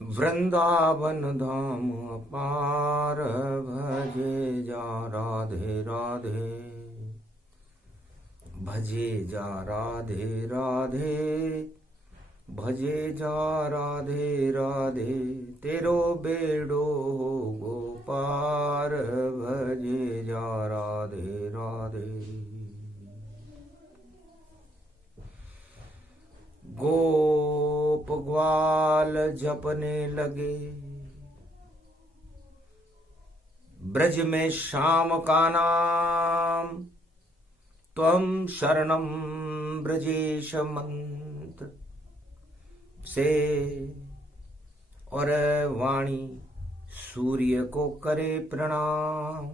वृंदावन धाम अपार भजे जा राधे राधे, भजे जा राधे राधे, भजे जा राधे राधे, तेरो बेड़ो गोपार भजे जा राधे राधे। गोप ग्वाल जपने लगे, ब्रज में श्याम का नाम, त्वं शरणं ब्रजेश मंत्र से। और वाणी सूर्य को करे प्रणाम,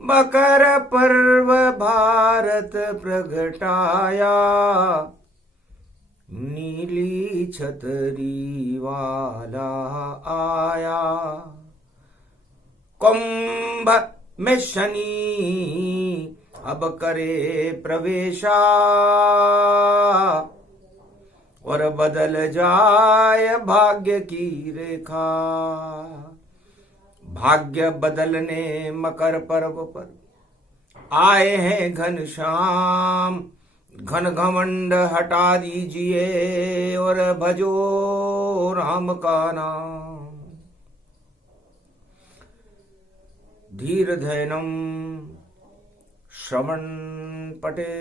मकर पर्व भारत प्रगटाया, नीली छतरी वाला आया। कुंभ में शनि अब करे प्रवेशा, और बदल जाए भाग्य की रेखा। भाग्य बदलने मकर पर्व पर आए हैं घनश्याम, घन घमंड हटा दीजिए और भजो राम का नाम। धीर धैनम श्रवण पटे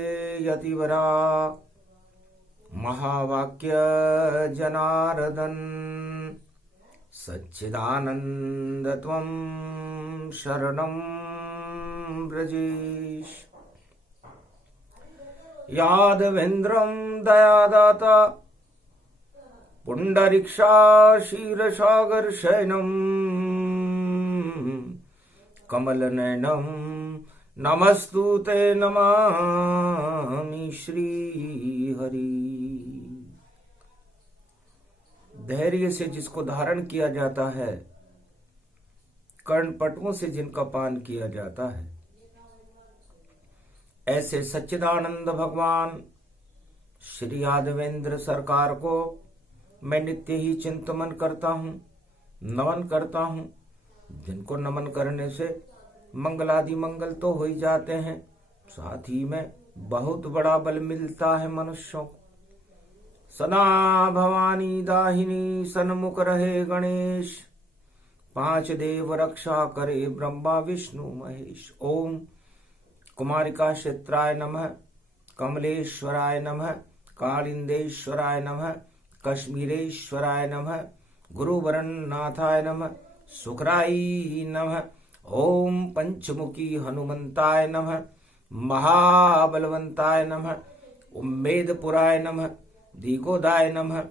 यतिवरा, महावाक्य जनार्दन, सच्चिदानंद त्वं शरणं ब्रजेश। यादवेन्द्रं दयादाता, पुंडरीक्षा क्षीरसागर शयनम्, कमलनयनं नमस्तुते नमामि श्रीहरि। धैर्य से जिसको धारण किया जाता है, कर्णपटुओं से जिनका पान किया जाता है, ऐसे सच्चिदानंद भगवान श्री यादवेंद्र सरकार को मैं नित्य ही चिंतन करता हूँ, नमन करता हूँ, जिनको नमन करने से मंगलादि मंगल तो हो ही जाते हैं, साथ ही में बहुत बड़ा बल मिलता है मनुष्यों को। सदा भवानी दाहिनी सन्मुख रहे गणेश, पांच देव रक्षा करे ब्रह्मा विष्णु महेश। ओम कुमारिका क्षेत्राय नमः, कमलेश्वराय नमः, कालिंदेश्वराय नमः, कश्मीरेश्वराय नमः, गुरुवरन्नाथाय नमः, सुखराई नमः। ओम पंचमुखी हनुमंताय नमः, महाबलवंताय नमः, उम्मेदपुराय नमः, दिगोदाय नमः,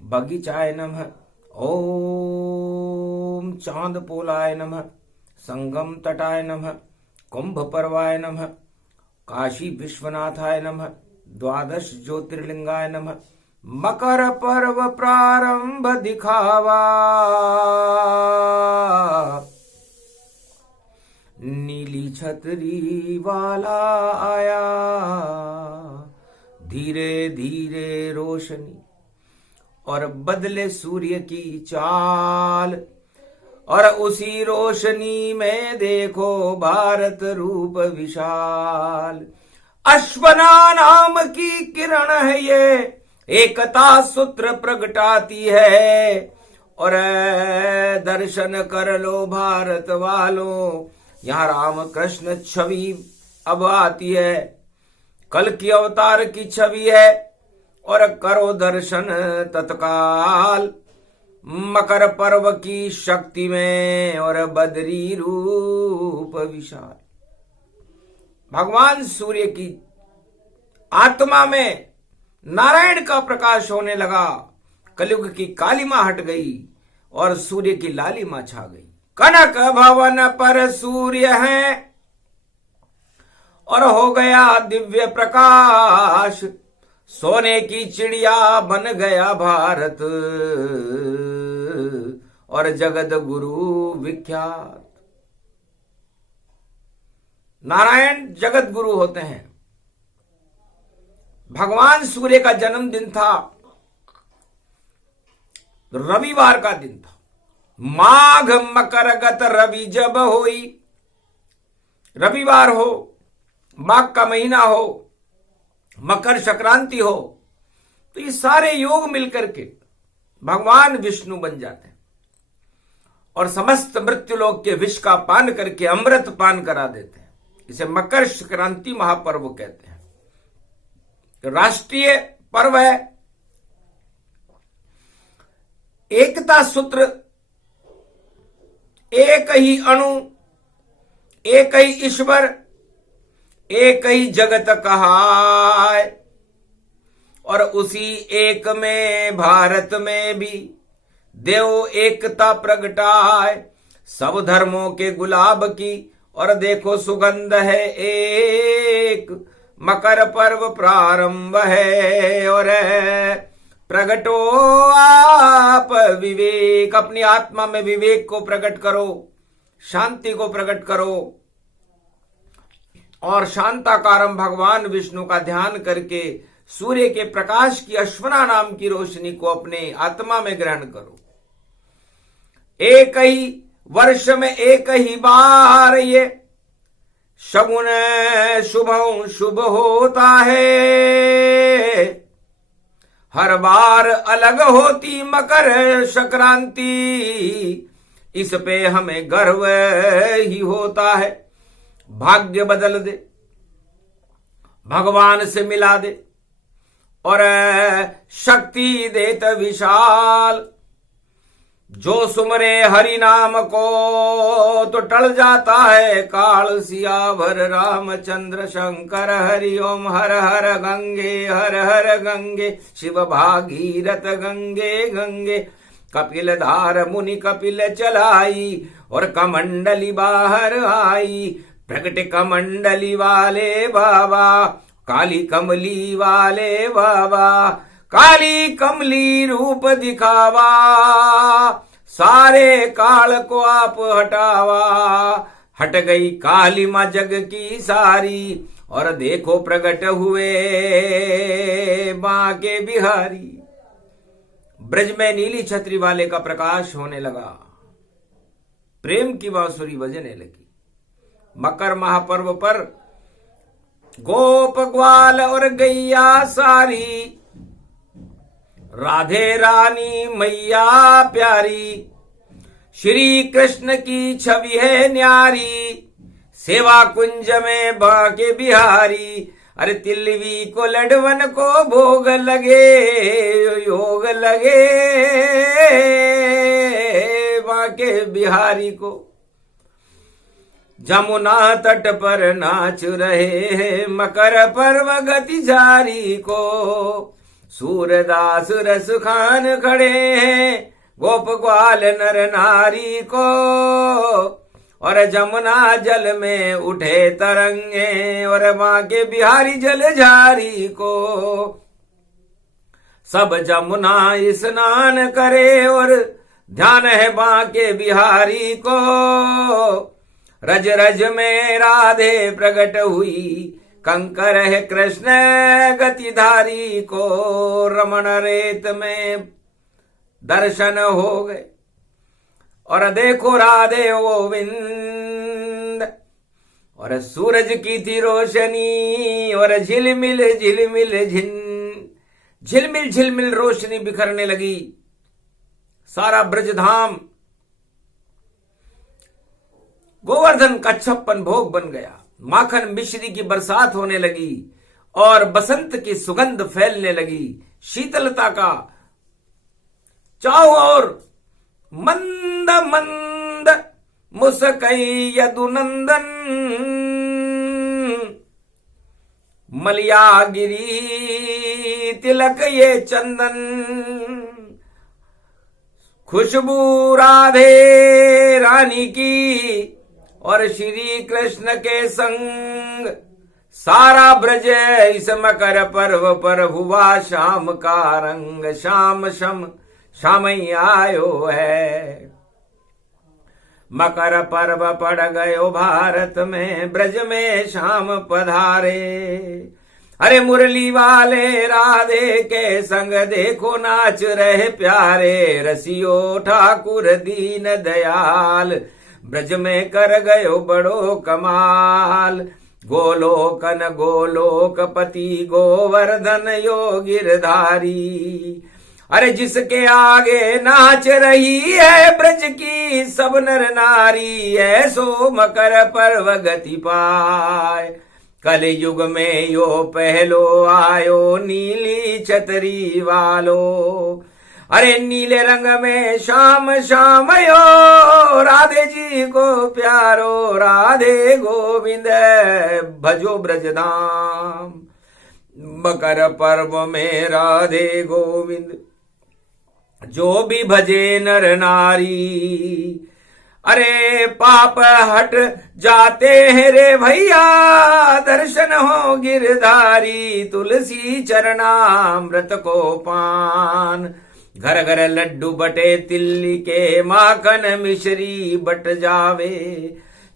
बगीचाय नमः। ओम चांदपोलाय नमः, संगम तटाय नमः, कुंभ पर्वाय नमः, काशी विश्वनाथाय नमः, द्वादश ज्योतिर्लिंगाय नमः। मकर पर्व प्रारंभ दिखावा, नीली छतरी वाला आया, धीरे धीरे रोशनी और बदले सूर्य की चाल, और उसी रोशनी में देखो भारत रूप विशाल। अश्वना नाम की किरण है ये, एकता सूत्र प्रगटाती है, और दर्शन कर लो भारत वालों, यहाँ राम कृष्ण छवि अब आती है, कल की अवतार की छवि है, और करो दर्शन तत्काल। मकर पर्व की शक्ति में और बदरी रूप विशाल। भगवान सूर्य की आत्मा में नारायण का प्रकाश होने लगा, कलयुग की कालिमा हट गई और सूर्य की लालिमा छा गई। कनक भवन पर सूर्य है और हो गया दिव्य प्रकाश, सोने की चिड़िया बन गया भारत और जगत गुरु विख्यात। नारायण जगत गुरु होते हैं, भगवान सूर्य का जन्मदिन था, रविवार का दिन था। माघ मकर गत रवि जब होई, रविवार हो, माघ का महीना हो, मकर संक्रांति हो, तो ये सारे योग मिलकर के भगवान विष्णु बन जाते हैं और समस्त मृत्युलोक के विष का पान करके अमृत पान करा देते हैं। इसे मकर संक्रांति महापर्व कहते हैं। राष्ट्रीय पर्व है। एकता सूत्र, एक ही अणु, एक ही ईश्वर, एक ही जगत कहाय, और उसी एक में भारत में भी देव एकता प्रगटाए। सब धर्मों के गुलाब की और देखो सुगंध है एक, मकर पर्व प्रारंभ है और प्रगटो आप विवेक। अपनी आत्मा में विवेक को प्रकट करो, शांति को प्रकट करो और शांताकारम भगवान विष्णु का ध्यान करके सूर्य के प्रकाश की अश्वना नाम की रोशनी को अपने आत्मा में ग्रहण करो। एक ही वर्ष में एक ही बार ये शगुन शुभ होता है, हर बार अलग होती मकर संक्रांति, इस पे हमें गर्व ही होता है। भाग्य बदल दे, भगवान से मिला दे और शक्ति देत विशाल। जो सुमरे हरि नाम को तो टल जाता है काल। सियावर रामचंद्र शंकर हरि ओम, हर हर गंगे शिव भागीरथ गंगे गंगे। कपिल धार मुनि कपिल चलाई और कमंडली बाहर आई। प्रगट कमंडली वाले बाबा, काली कमली वाले बाबा, काली कमली रूप दिखावा। सारे काल को आप हटावा, हट गई काली मां जग की सारी। और देखो प्रगट हुए मां के बिहारी। ब्रज में नीली छतरी वाले का प्रकाश होने लगा, प्रेम की बांसुरी बजने लगी। मकर महापर्व पर गोप ग्वाल और गैया सारी, राधे रानी मैया प्यारी। श्री कृष्ण की छवि है न्यारी, सेवा कुंज में बाके बिहारी। अरे तिल्वी को लडवन को भोग लगे, योग लगे बाके बिहारी को। जमुना तट पर नाच रहे हैं मकर पर्व गति जारी को। सूरदास रस खान खड़े हैं गोप ग्वाल नर नारी को। और जमुना जल में उठे तरंगे और मां के बिहारी जल झारी को। सब जमुना स्नान करे और ध्यान है मां के बिहारी को। रज रज में राधे प्रकट हुई, कंकर है कृष्ण गतिधारी को। रमण रेत में दर्शन हो गए और देखो राधे गोविंद। और सूरज की थी रोशनी और झिलमिल झिलमिल झिलमिल झिलमिल रोशनी बिखरने लगी। सारा ब्रजधाम गोवर्धन का 56 भोग बन गया। माखन मिश्री की बरसात होने लगी और बसंत की सुगंध फैलने लगी। शीतलता का चारों ओर मंद मंद मुस्कई यदुनंदन। मलियागिरी तिलक ये चंदन, खुशबू राधे रानी की और श्री कृष्ण के संग। सारा ब्रज इस मकर पर्व पर हुआ शाम का रंग। शाम शम शामई आयो है। मकर पर्व पड़ गयो भारत में, ब्रज में शाम पधारे। अरे मुरली वाले राधे के संग देखो नाच रहे प्यारे, रसियो ठाकुर दीन दयाल, ब्रज में कर गयो बड़ो कमाल। गोलोकन गोलोकपति गोवर्धन यो गिरधारी, अरे जिसके आगे नाच रही है ब्रज की सब नर नारी, ऐसो मकर पर्व गति पाए। कल युग में यो पहलो आयो नीली छतरी वालो, अरे नीले रंग में श्याम श्याम यो, राधे जी को प्यारो राधे गोविंद भजो ब्रजधाम। मकर पर्व में राधे गोविंद जो भी भजे नर नारी, अरे पाप हट जाते हैं रे भैया, दर्शन हो गिरधारी, तुलसी चरणामृत को पान। घर घर लड्डू बटे तिल्ली के, माखन मिश्री बट जावे,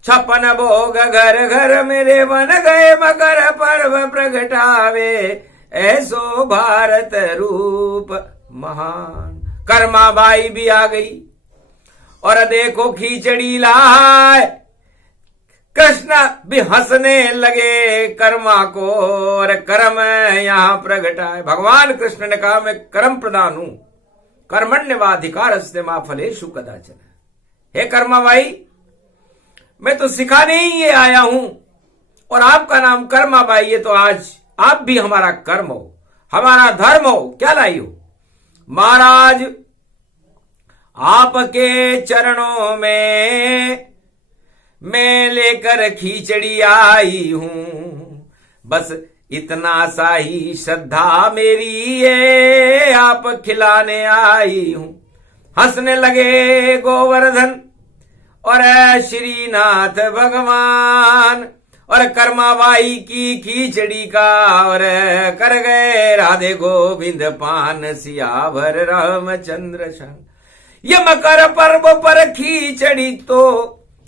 56 भोग घर घर मेरे बन गए, मकर पर्व प्रगटावे, ऐसो भारत रूप महान। कर्माबाई भी आ गई और देखो खिचड़ी लाए, कृष्ण भी हंसने लगे कर्मा को, और कर्म यहां प्रगटाए। भगवान कृष्ण ने कहा मैं कर्म प्रधान हूं, कर्मण्यवाधिकारस्ते मा फलेषु कदाचन। हे कर्मा भाई, मैं तो सिखाने ही ये आया हूं, और आपका नाम कर्मा भाई है, तो आज आप भी हमारा कर्म हो, हमारा धर्म हो। क्या लाई हो? महाराज आपके चरणों में मैं लेकर खिचड़ी आई हूं, बस इतना सा ही श्रद्धा मेरी ये आप खिलाने आई हूं। हंसने लगे गोवर्धन और श्रीनाथ भगवान, और कर्माबाई की खिचड़ी का और कर गए राधे गोविंद पान, सियावर रामचंद्र संग। ये मकर पर्व पर खिचड़ी तो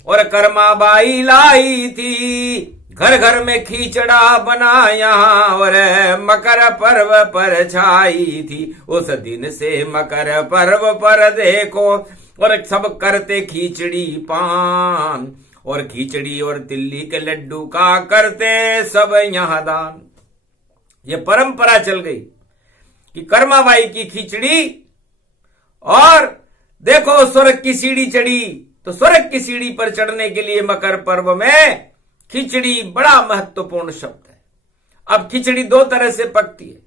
और कर्माबाई लाई थी, घर घर में खिचड़ा बना यहाँ और मकर पर्व पर छाई थी। उस दिन से मकर पर्व पर देखो और सब करते खिचड़ी पान, और खिचड़ी और तिल्ली के लड्डू का करते सब यहाँ दान। ये परंपरा चल गई कि कर्माबाई की खिचड़ी, और देखो स्वर्ग की सीढ़ी चढ़ी, तो स्वर्ग की सीढ़ी पर चढ़ने के लिए मकर पर्व में खिचड़ी बड़ा महत्वपूर्ण शब्द है। अब खिचड़ी दो तरह से पकती है,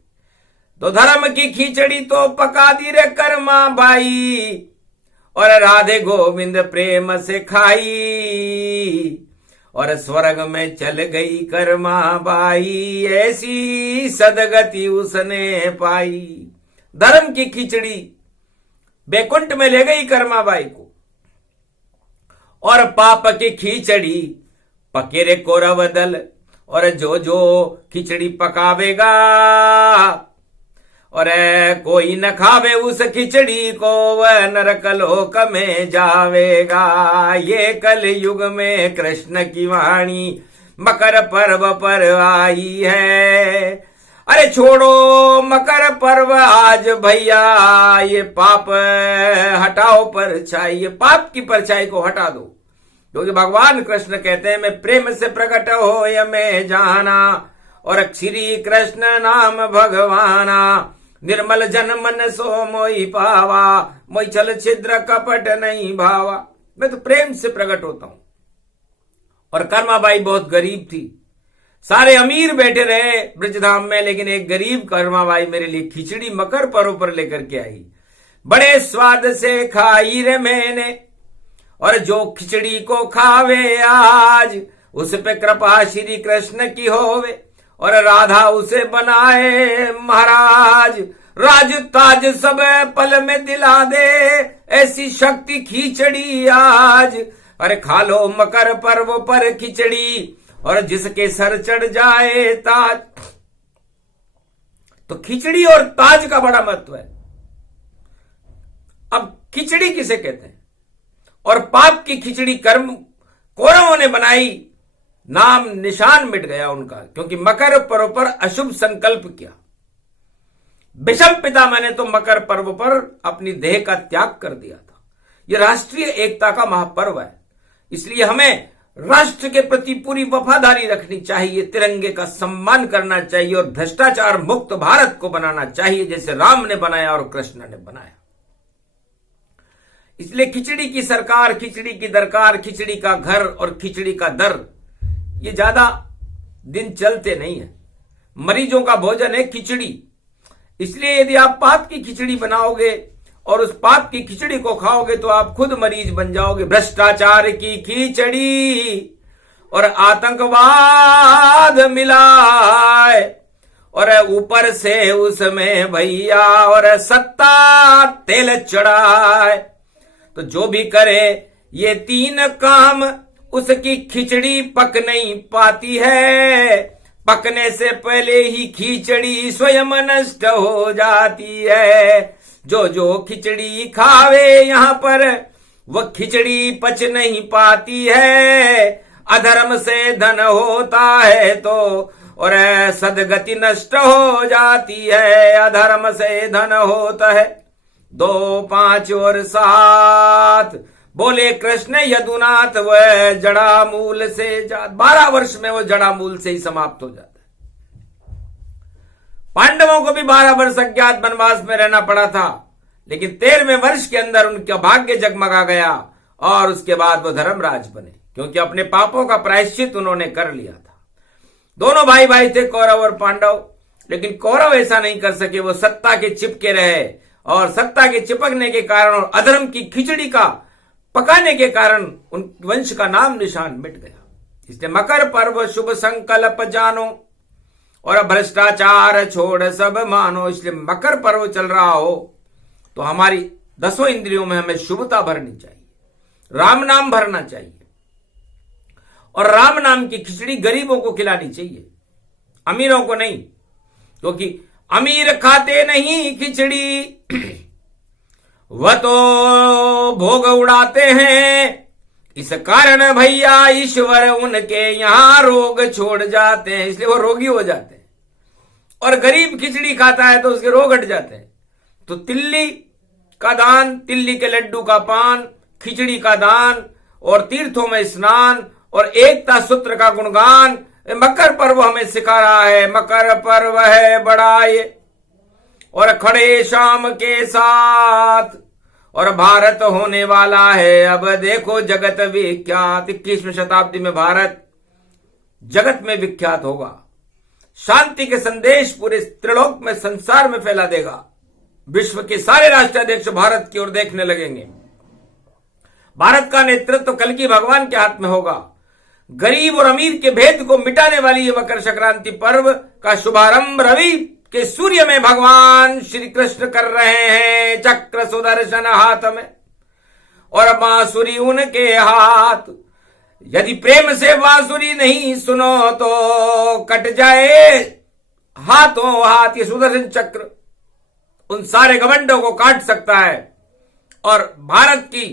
तो धर्म की खिचड़ी तो पका दी रे कर्मा बाई, और राधे गोविंद प्रेम से खाई, और स्वर्ग में चल गई कर्मा बाई, ऐसी सदगति उसने पाई। धर्म की खिचड़ी बैकुंठ में ले गई कर्मा बाई को, और पाप की खिचड़ी पके रे कौरव दल, और जो जो खिचड़ी पकावेगा और कोई न खावे उस खिचड़ी को, वह नरक लोक में जावेगा। ये कल युग में कृष्ण की वाणी मकर पर्व पर आई है। अरे छोड़ो मकर पर्व आज भैया, ये पाप हटाओ परछाई, ये पाप की परछाई को हटा दो, क्योंकि भगवान कृष्ण कहते हैं मैं प्रेम से प्रकट हो या मैं जाना, और श्री कृष्ण नाम भगवाना, निर्मल जन मन सो मोई पावा, मोई छल छिद्र कपट नहीं भावा। मैं तो प्रेम से प्रकट होता हूं। और कर्माबाई बहुत गरीब थी, सारे अमीर बैठे रहे ब्रजधाम में, लेकिन एक गरीब कर्माबाई मेरे लिए खिचड़ी मकर पर्व पर लेकर के आई। बड़े स्वाद से खाई रे मैंने, और जो खिचड़ी को खावे आज, उस पे कृपा श्री कृष्ण की होवे, और राधा उसे बनाए महाराज। राज ताज सब पल में दिला दे, ऐसी शक्ति खिचड़ी आज। अरे खा लो मकर पर्व पर खिचड़ी, और जिसके सर चढ़ जाए ताज। तो खिचड़ी और ताज का बड़ा महत्व है। अब खिचड़ी किसे कहते हैं? और पाप की खिचड़ी कर्म कौरवों ने बनाई, नाम निशान मिट गया उनका, क्योंकि मकर पर्व पर अशुभ संकल्प किया। विषम पितामह ने तो मकर पर्व पर अपनी देह का त्याग कर दिया था। यह राष्ट्रीय एकता का महापर्व है, इसलिए हमें राष्ट्र के प्रति पूरी वफादारी रखनी चाहिए, तिरंगे का सम्मान करना चाहिए और भ्रष्टाचार मुक्त भारत को बनाना चाहिए, जैसे राम ने बनाया और कृष्ण ने बनाया। इसलिए खिचड़ी की सरकार, खिचड़ी की दरकार, खिचड़ी का घर और खिचड़ी का दर, ये ज्यादा दिन चलते नहीं है। मरीजों का भोजन है खिचड़ी, इसलिए यदि आप पाप की खिचड़ी बनाओगे और उस पाप की खिचड़ी को खाओगे तो आप खुद मरीज बन जाओगे। भ्रष्टाचार की खिचड़ी और आतंकवाद मिलाए और ऊपर से उसमें भैया और सत्ता तेल चढ़ाए, तो जो भी करे ये तीन काम उसकी खिचड़ी पक नहीं पाती है। पकने से पहले ही खिचड़ी स्वयं नष्ट हो जाती है। जो खिचड़ी खावे यहां पर वह खिचड़ी पच नहीं पाती है। अधर्म से धन होता है तो और सदगति नष्ट हो जाती है। अधर्म से धन होता है 2, 5 और 7 बोले कृष्ण यदुनाथ, वह जड़ा मूल से जात। 12 वर्ष में वो जड़ा मूल से ही समाप्त हो जाता है। पांडवों को भी 12 वर्ष अज्ञात वनवास में रहना पड़ा था, लेकिन 13वें वर्ष के अंदर उनका भाग्य जगमगा गया और उसके बाद वो धर्मराज बने, क्योंकि अपने पापों का प्रायश्चित उन्होंने कर लिया था। दोनों भाई भाई थे, कौरव और पांडव, लेकिन कौरव ऐसा नहीं कर सके। वो सत्ता के चिपके रहे और सत्ता के चिपकने के कारण और अधर्म की खिचड़ी का पकाने के कारण उन वंश का नाम निशान मिट गया। इसलिए मकर पर्व शुभ संकल्प जानो और भ्रष्टाचार छोड़ सब मानो। इसलिए मकर पर्व चल रहा हो तो हमारी 10 इंद्रियों में हमें शुभता भरनी चाहिए, राम नाम भरना चाहिए और राम नाम की खिचड़ी गरीबों को खिलानी चाहिए, अमीरों को नहीं, क्योंकि अमीर खाते नहीं खिचड़ी वह तो भोग उड़ाते हैं। इस कारण भैया ईश्वर उनके यहां रोग छोड़ जाते हैं, इसलिए वो रोगी हो जाते हैं। और गरीब खिचड़ी खाता है तो उसके रोग हट जाते हैं। तो तिल्ली का दान, तिल्ली के लड्डू का पान, खिचड़ी का दान और तीर्थों में स्नान और एकता सूत्र का गुणगान मकर पर्व हमें सिखा रहा है। मकर पर्व है बड़ा ये और खड़े शाम के साथ और भारत होने वाला है अब देखो जगत विख्यात। 21वीं शताब्दी में भारत जगत में विख्यात होगा, शांति के संदेश पूरे त्रिलोक में, संसार में फैला देगा। विश्व के सारे राष्ट्राध्यक्ष भारत की ओर देखने लगेंगे। भारत का नेतृत्व कल की भगवान के हाथ में होगा। गरीब और अमीर के भेद को मिटाने वाली ये मकर संक्रांति पर्व का शुभारंभ रवि के सूर्य में भगवान श्री कृष्ण कर रहे हैं। चक्र सुदर्शन हाथ में और बांसुरी उनके हाथ। यदि प्रेम से बांसुरी नहीं सुनो तो कट जाए हाथों हाथ। ये सुदर्शन चक्र उन सारे घमंडों को काट सकता है और भारत की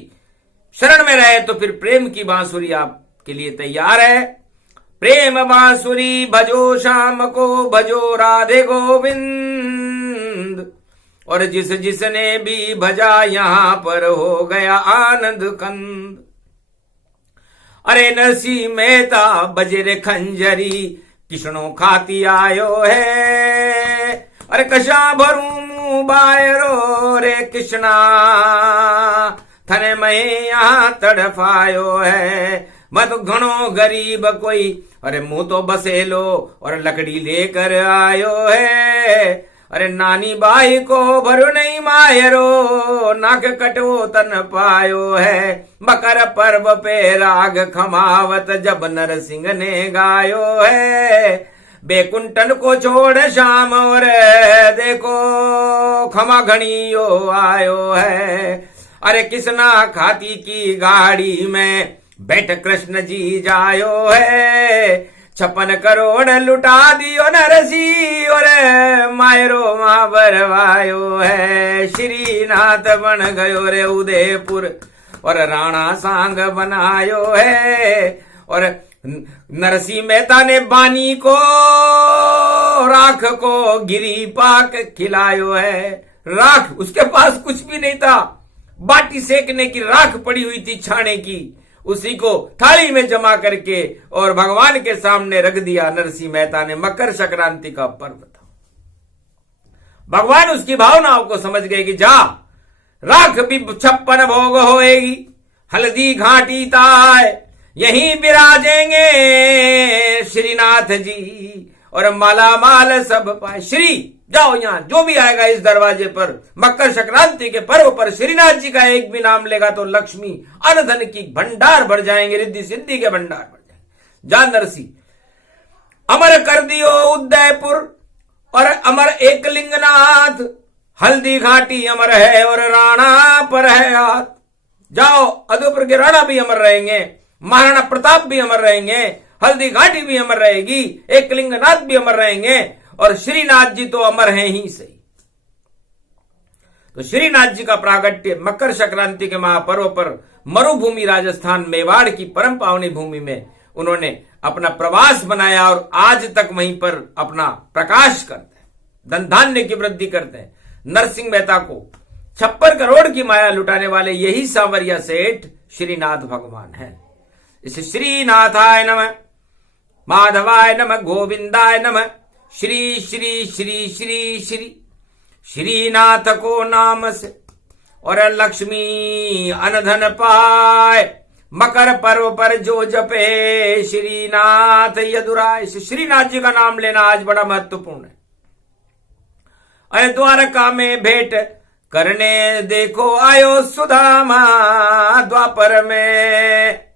शरण में रहे तो फिर प्रेम की बांसुरी आपके लिए तैयार है। प्रेम बांसुरी भजो शाम को, भजो राधे गोविंद। और जिसने भी भजा यहां पर हो गया आनंद कंद। अरे नरसी मेहता बजरे खंजरी, कृष्णो खाती आयो है। अरे कशा भरू मुंह बायरो रे कृष्णा, थने मैं यहां तड़फायो है। मत घणो गरीब कोई, अरे मुंह तो बसेलो और लकड़ी लेकर आयो है। अरे नानी बाई को भरो नहीं मायरो, नाक कटो तन पायो है। मकर पर्व पे राग खमावत जब नरसिंह ने गायो है। बेकुंठन को छोड़ शाम और देखो खमा घणियो आयो है। अरे किसना खाती की गाड़ी में बैठ कृष्ण जी जायो है। 56 करोड़ लुटा दियो नरसी और मायरो मां बरवायो है। श्रीनाथ बन गयो रे उदयपुर और राणा सांग बनायो है। और नरसिंह मेहता ने बानी को राख को गिरी पाक खिलायो है। राख, उसके पास कुछ भी नहीं था, बाटी सेकने की राख पड़ी हुई थी छाने की, उसी को थाली में जमा करके और भगवान के सामने रख दिया नरसिंह मेहता ने। मकर संक्रांति का पर्व था। भगवान उसकी भावनाओं को समझ गए कि जा, राख भी 56 भोग होएगी, हल्दी घाटी ताय यहीं विराजेंगे श्रीनाथ जी, और माला माल सब पाए। श्री, जाओ यहां जो भी आएगा इस दरवाजे पर मकर संक्रांति के पर्व पर श्रीनाथ जी का एक भी नाम लेगा तो लक्ष्मी अन्न धन की भंडार भर जाएंगे, रिद्धि सिद्धि के भंडार भर जाएंगे। जा नरसिंह, अमर कर दियो उदयपुर और अमर एकलिंगनाथ, हल्दी घाटी अमर है और राणा पर है हाथ। जाओ, उदयपुर के राणा भी अमर रहेंगे, महाराणा प्रताप भी अमर रहेंगे, हल्दी घाटी भी अमर रहेगी, एकलिंगनाथ भी अमर रहेंगे, और श्रीनाथ जी तो अमर हैं ही सही। तो श्रीनाथ जी का प्रागट्य मकर संक्रांति के महापर्व पर मरुभूमि राजस्थान मेवाड़ की परम पावनी भूमि में उन्होंने अपना प्रवास बनाया और आज तक वहीं पर अपना प्रकाश करते हैं, धन धान्य की वृद्धि करते हैं। नरसिंह मेहता को 56 करोड़ की माया लुटाने वाले यही सांवरिया सेठ श्रीनाथ भगवान हैं। इस श्रीनाथाय नमः, माधवाय नमः, गोविंदाय नमः, श्री श्री श्री श्री श्री श्रीनाथ को नाम से और लक्ष्मी अनधन पाए। मकर पर्व पर जो जपे श्रीनाथ यदुराय। श्रीनाथ जी का नाम लेना आज बड़ा महत्वपूर्ण है। अरे द्वारका में भेंट करने देखो आयो सुदामा द्वापर में।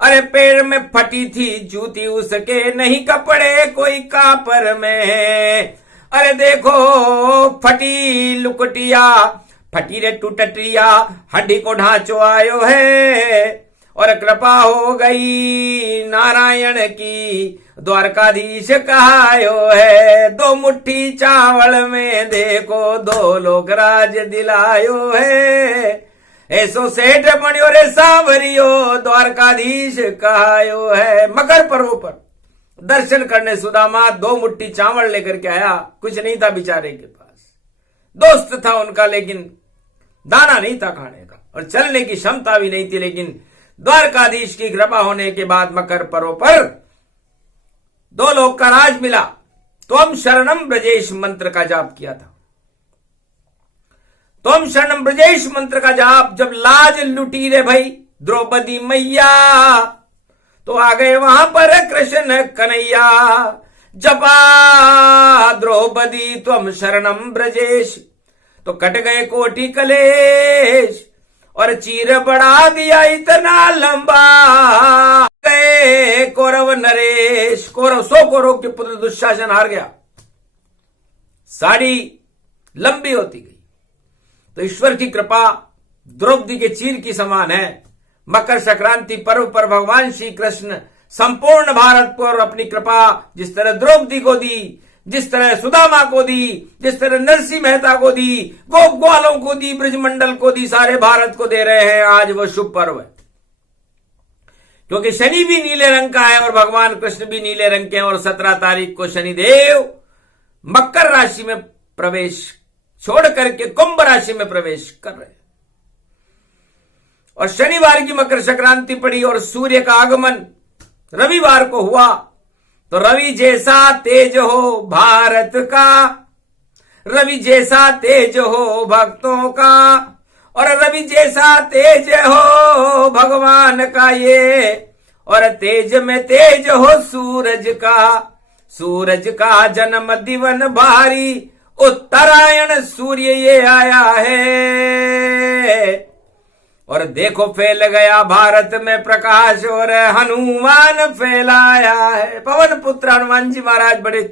अरे पैर में फटी थी जूती उसके, नहीं कपड़े कोई कापर में। अरे देखो फटी लुकटिया, फटी रे टूटटिया, हड्डी को ढांचो आयो है। और कृपा हो गई नारायण की, द्वारकाधीश कहायो है। 2 मुट्ठी चावल में देखो 2 लोग राज दिलायो है। ऐसो सेठ बनियो रे सांवरियो, द्वारकाधीश कहायो है। मकर पर्व पर दर्शन करने सुदामा 2 मुट्ठी चावल लेकर के आया। कुछ नहीं था बेचारे के पास, दोस्त था उनका लेकिन दाना नहीं था खाने का, और चलने की क्षमता भी नहीं थी। लेकिन द्वारकाधीश की कृपा होने के बाद मकर पर्व पर 2 लोग का राज मिला। त्वम शरणम ब्रजेश मंत्र का जाप किया था। त्वम शरणम ब्रजेश मंत्र का जाप जब लाज लुटी रे भाई द्रौपदी मैया, तो आ गए वहां पर कृष्ण कन्हैया। जपा द्रौपदी त्वम शरणम ब्रजेश, तो कट गए कोटि कलेश, और चीर बढ़ा दिया इतना लंबा। गए कौरव नरेश, कौरव 100 कौरव के पुत्र दुशासन हार गया। साड़ी लंबी होती गई। तो ईश्वर की कृपा द्रौपदी के चीर की समान है। मकर संक्रांति पर्व पर भगवान श्री कृष्ण संपूर्ण भारत पर अपनी कृपा जिस तरह द्रौपदी को दी, जिस तरह सुदामा को दी, जिस तरह नरसिंह मेहता को दी, गोप ग्वालों को दी, ब्रजमंडल को दी, सारे भारत को दे रहे हैं। आज वह शुभ पर्व है, क्योंकि शनि भी नीले रंग का है और भगवान कृष्ण भी नीले रंग के हैं। और 17 तारीख को शनिदेव मकर राशि में प्रवेश छोड़ करके कुंभ राशि में प्रवेश कर रहे हैं। और शनिवार की मकर संक्रांति पड़ी और सूर्य का आगमन रविवार को हुआ। तो रवि जैसा तेज हो भारत का, रवि जैसा तेज हो भक्तों का, और रवि जैसा तेज हो भगवान का ये, और तेज में तेज हो सूरज का। सूरज का जन्म दिवन भारी, उत्तरायण सूर्य ये आया है। और देखो फैल गया भारत में प्रकाश, और हनुमान फैलाया है। पवन पुत्र हनुमान जी महाराज बड़े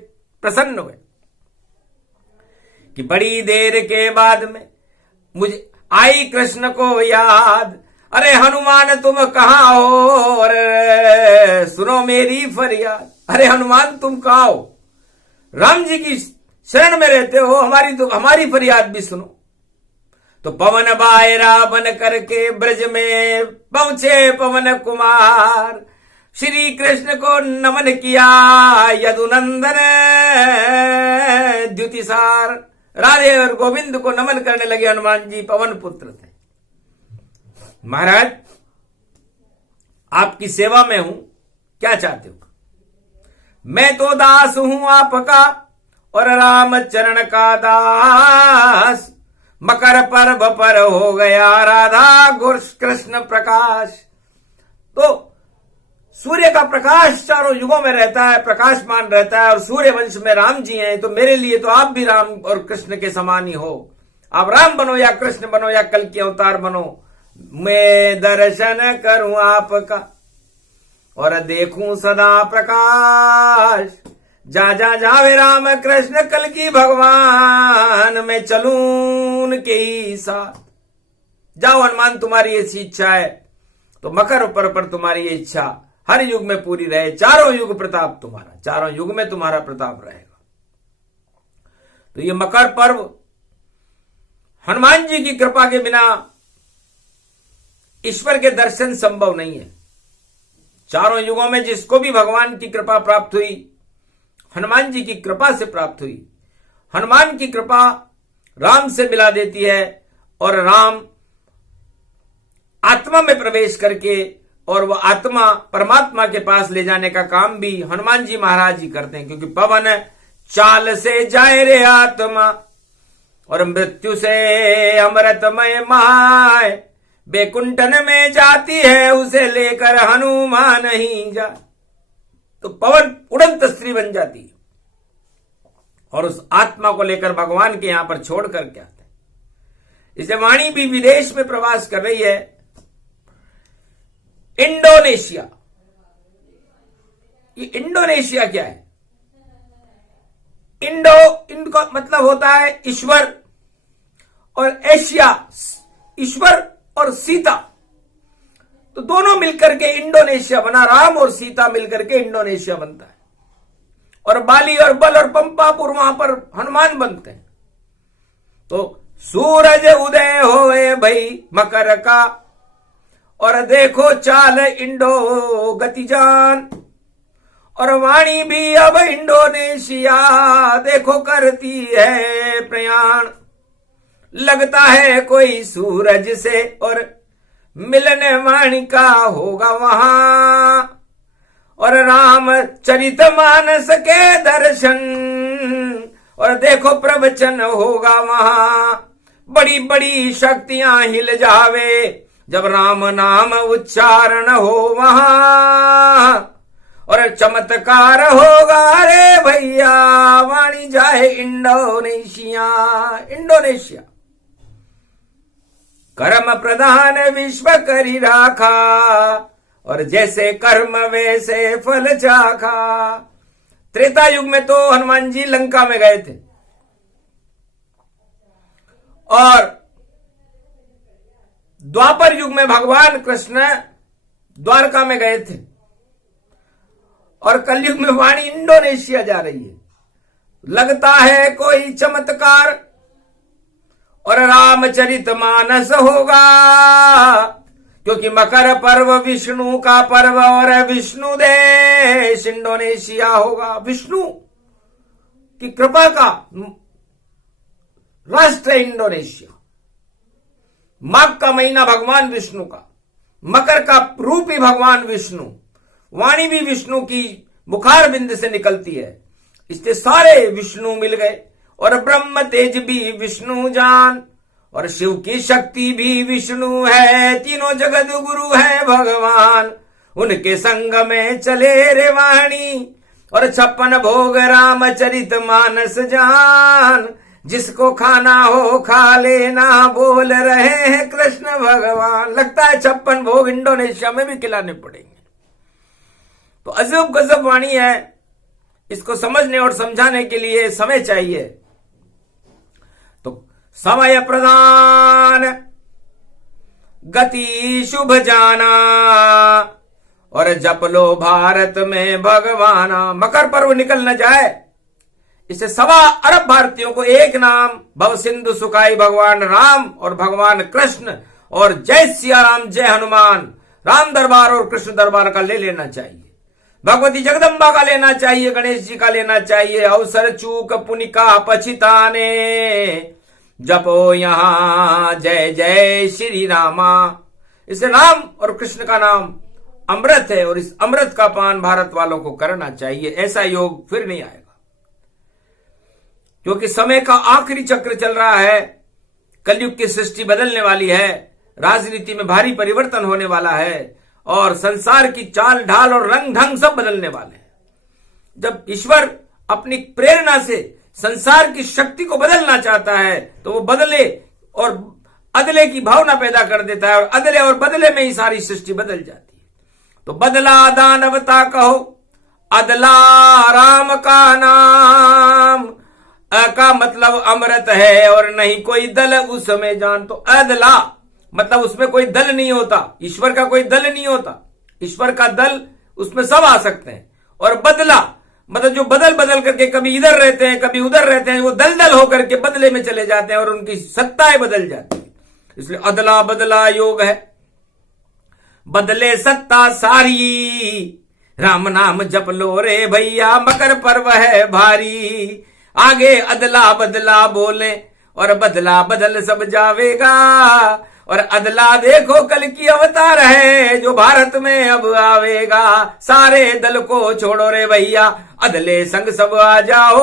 प्रसन्न हुए कि बड़ी देर के बाद में मुझे आई कृष्ण को याद। अरे हनुमान तुम कहां हो, और सुनो मेरी फरियाद। अरे हनुमान तुम कहां हो, राम जी की शरण में रहते हो, हमारी फरियाद भी सुनो। तो पवन बायरा बन करके ब्रज में पहुंचे पवन कुमार। श्री कृष्ण को नमन किया। यदुनंदन द्युतिसार, राधे और गोविंद को नमन करने लगे। हनुमान जी पवन पुत्र थे। महाराज, आपकी सेवा में हूं, क्या चाहते हो? मैं तो दास हूं आपका और राम चरण का दास। मकर पर्व पर हो गया राधा कृष्ण प्रकाश। तो सूर्य का प्रकाश चारों युगों में रहता है, प्रकाशमान रहता है, और सूर्य वंश में राम जी हैं। तो मेरे लिए तो आप भी राम और कृष्ण के समान ही हो। आप राम बनो या कृष्ण बनो या कल के अवतार बनो, मैं दर्शन करूं आपका और देखूं सदा प्रकाश। जा जा जावे राम कृष्ण कल की भगवान, मैं चलूं उनके ही साथ। जाओ हनुमान, तुम्हारी ऐसी इच्छा है तो मकर पर तुम्हारी ये इच्छा हर युग में पूरी रहे। चारों युग प्रताप तुम्हारा, चारों युग में तुम्हारा प्रताप रहेगा। तो ये मकर पर्व हनुमान जी की कृपा के बिना ईश्वर के दर्शन संभव नहीं है। चारों युगों में जिसको भी भगवान की कृपा प्राप्त हुई, हनुमान जी की कृपा से प्राप्त हुई। हनुमान की कृपा राम से मिला देती है और राम आत्मा में प्रवेश करके और वह आत्मा परमात्मा के पास ले जाने का काम भी हनुमान जी महाराज ही करते हैं। क्योंकि पवन चाल से जाए रे आत्मा और मृत्यु से अमृतमय माय, बैकुंठन में जाती है उसे लेकर हनुमान ही जा। तो पवन उड़ंत स्त्री बन जाती है और उस आत्मा को लेकर भगवान के यहां पर छोड़ करके आते हैं। इसे वाणी भी विदेश में प्रवास कर रही है। इंडोनेशिया, ये इंडोनेशिया क्या है? इंडो का मतलब होता है ईश्वर, और एशिया ईश्वर और सीता, तो दोनों मिलकर के इंडोनेशिया बना। राम और सीता मिलकर के इंडोनेशिया बनता है। और बाली और बल और पंपापुर वहां पर हनुमान बनते हैं। तो सूरज उदय होए भई मकर का और देखो चाल इंडो गति जान, और वाणी भी अब इंडोनेशिया देखो करती है प्रयाण। लगता है कोई सूरज से और मिलने वाणी का होगा वहां, और राम चरित मानस के दर्शन और देखो प्रवचन होगा वहां। बड़ी बड़ी शक्तियां हिल जावे जब राम नाम उच्चारण हो वहां, और चमत्कार होगा रे भैया वाणी जाए इंडोनेशिया। इंडोनेशिया कर्म प्रधान विश्व करी राखा, और जैसे कर्म वैसे फल चाखा। त्रेता युग में तो हनुमान जी लंका में गए थे और द्वापर युग में भगवान कृष्ण द्वारका में गए थे, और कलयुग में वाणी इंडोनेशिया जा रही है। लगता है कोई चमत्कार और रामचरित मानस होगा, क्योंकि मकर पर्व विष्णु का पर्व और विष्णु देश इंडोनेशिया होगा। विष्णु की कृपा का राष्ट्र इंडोनेशिया। माघ का महीना भगवान विष्णु का, मकर का रूप ही भगवान विष्णु, वाणी भी विष्णु की मुखार बिंद से निकलती है। इसलिए सारे विष्णु मिल गए, और ब्रह्म तेज भी विष्णु जान, और शिव की शक्ति भी विष्णु है। तीनों जगत गुरु है भगवान, उनके संग में चले रे वाणी, और 56 भोग रामचरित मानस जान। जिसको खाना हो खा लेना बोल रहे हैं कृष्ण भगवान। लगता है 56 भोग इंडोनेशिया में भी खिलाने पड़ेंगे। तो अजब गजब वाणी है। इसको समझने और समझाने के लिए समय चाहिए। तो समय प्रदान गति शुभ जाना, और जप लो भारत में भगवाना। मकर पर्व निकल न जाए, इससे 1.25 अरब भारतीयों को एक नाम भव सिंधु सुखाई भगवान राम और भगवान कृष्ण, और जय सिया राम जय हनुमान। राम दरबार और कृष्ण दरबार का ले लेना चाहिए, भगवती जगदम्बा का लेना चाहिए, गणेश जी का लेना चाहिए। अवसर चूक पुनिका पछिताने, जपो यहां जय जय श्री रामा। इसे राम और कृष्ण का नाम अमृत है और इस अमृत का पान भारत वालों को करना चाहिए। ऐसा योग फिर नहीं आएगा, क्योंकि समय का आखिरी चक्र चल रहा है। कलयुग की सृष्टि बदलने वाली है, राजनीति में भारी परिवर्तन होने वाला है और संसार की चाल ढाल और रंग ढंग सब बदलने वाले हैं। जब ईश्वर अपनी प्रेरणा से संसार की शक्ति को बदलना चाहता है तो वो बदले और अदले की भावना पैदा कर देता है और अदले और बदले में ही सारी सृष्टि बदल जाती है। तो बदला दानवता कहो, अदला राम का नाम, का मतलब अमृत है और नहीं कोई दल उसमें जान। तो अदला मतलब उसमें कोई दल नहीं होता, ईश्वर का कोई दल नहीं होता। ईश्वर का दल उसमें सब आ सकते हैं। और बदला मतलब जो बदल बदल करके कभी इधर रहते हैं कभी उधर रहते हैं, वो दल दल होकर के बदले में चले जाते हैं और उनकी सत्ताएं बदल जाती है। इसलिए अदला बदला योग है, बदले सत्ता सारी, राम नाम जप लो रे भैया, मकर पर्व है भारी। आगे अदला बदला बोले और बदला बदल सब जावेगा। और अदला देखो कल की अवतार है जो भारत में अब आवेगा। सारे दल को छोड़ो रे भैया, अदले संग सब आ जाओ।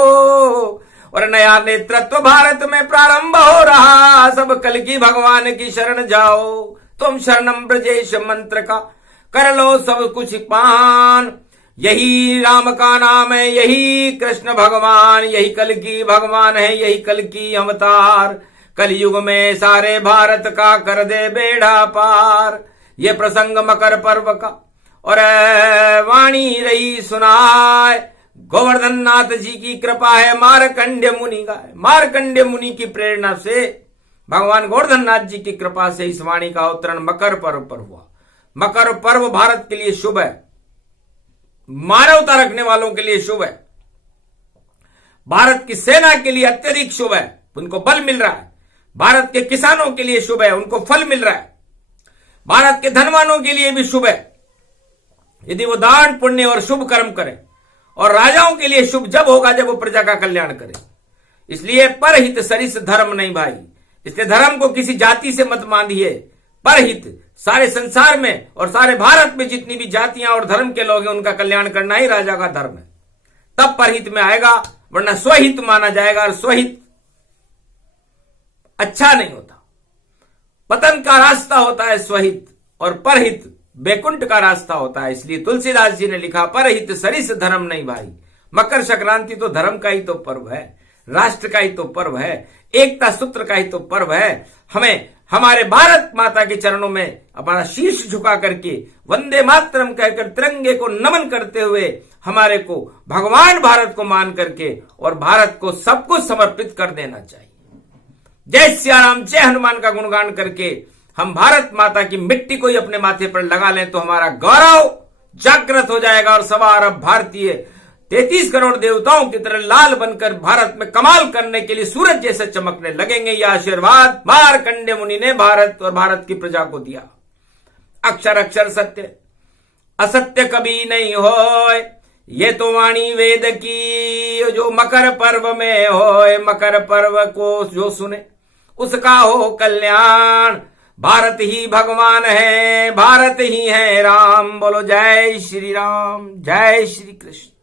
और नया नेतृत्व भारत में प्रारंभ हो रहा, सब कल की भगवान की शरण जाओ। तुम शरणम ब्रजेश मंत्र का कर लो सब कुछ पान। यही राम का नाम है, यही कृष्ण भगवान, यही कल की भगवान है, यही कल की अवतार। कलयुग में सारे भारत का कर दे बेड़ा पार। ये प्रसंग मकर पर्व का और वाणी रही सुनाए, गोवर्धन नाथ जी की कृपा है, मार्कंड्य मुनि का है। मार्कंड्य मुनि की प्रेरणा से, भगवान गोवर्धन नाथ जी की कृपा से इस वाणी का अवतरण मकर पर्व पर हुआ। मकर पर्व भारत के लिए शुभ है, मानवता रखने वालों के लिए शुभ है, भारत की सेना के लिए अत्यधिक शुभ है, उनको बल मिल रहा है। भारत के किसानों के लिए शुभ है, उनको फल मिल रहा है। भारत के धनवानों के लिए भी शुभ है, यदि वो दान पुण्य और शुभ कर्म करें। और राजाओं के लिए शुभ जब होगा जब वो प्रजा का कल्याण करे। इसलिए परहित सरिस धर्म नहीं भाई। इसलिए धर्म को किसी जाति से मत बांधिए। परहित सारे संसार में और सारे भारत में जितनी भी जातियां और धर्म के लोग हैं उनका कल्याण करना ही राजा का धर्म है। तब परहित में आएगा, वरना स्वहित माना जाएगा और स्वहित अच्छा नहीं होता। पतन का रास्ता होता है स्वहित और परहित बैकुंठ का रास्ता होता है। इसलिए तुलसीदास जी ने लिखा, परहित सरिस धर्म नहीं भाई। मकर संक्रांति तो धर्म का ही तो पर्व है, राष्ट्र का ही तो पर्व है, एकता सूत्र का ही तो पर्व है। हमें हमारे भारत माता के चरणों में अपना शीश झुका करके वंदे मातरम कहकर तिरंगे को नमन करते हुए हमारे को भगवान भारत को मान करके और भारत को सब कुछ समर्पित कर देना चाहिए। जय सियाराम, जय हनुमान का गुणगान करके हम भारत माता की मिट्टी को ही अपने माथे पर लगा लें तो हमारा गौरव जागृत हो जाएगा और सवा अरब भारतीय 33 करोड़ देवताओं की तरह लाल बनकर भारत में कमाल करने के लिए सूरज जैसे चमकने लगेंगे। यह आशीर्वाद मार्कंडेय मुनि ने भारत और भारत की प्रजा को दिया। अक्षर अक्षर सत्य, असत्य कभी नहीं होए, ये तो वाणी वेद की। जो मकर पर्व में होए, मकर पर्व को जो सुने उसका हो कल्याण। भारत ही भगवान है, भारत ही है राम। बोलो जय श्री राम, जय श्री कृष्ण।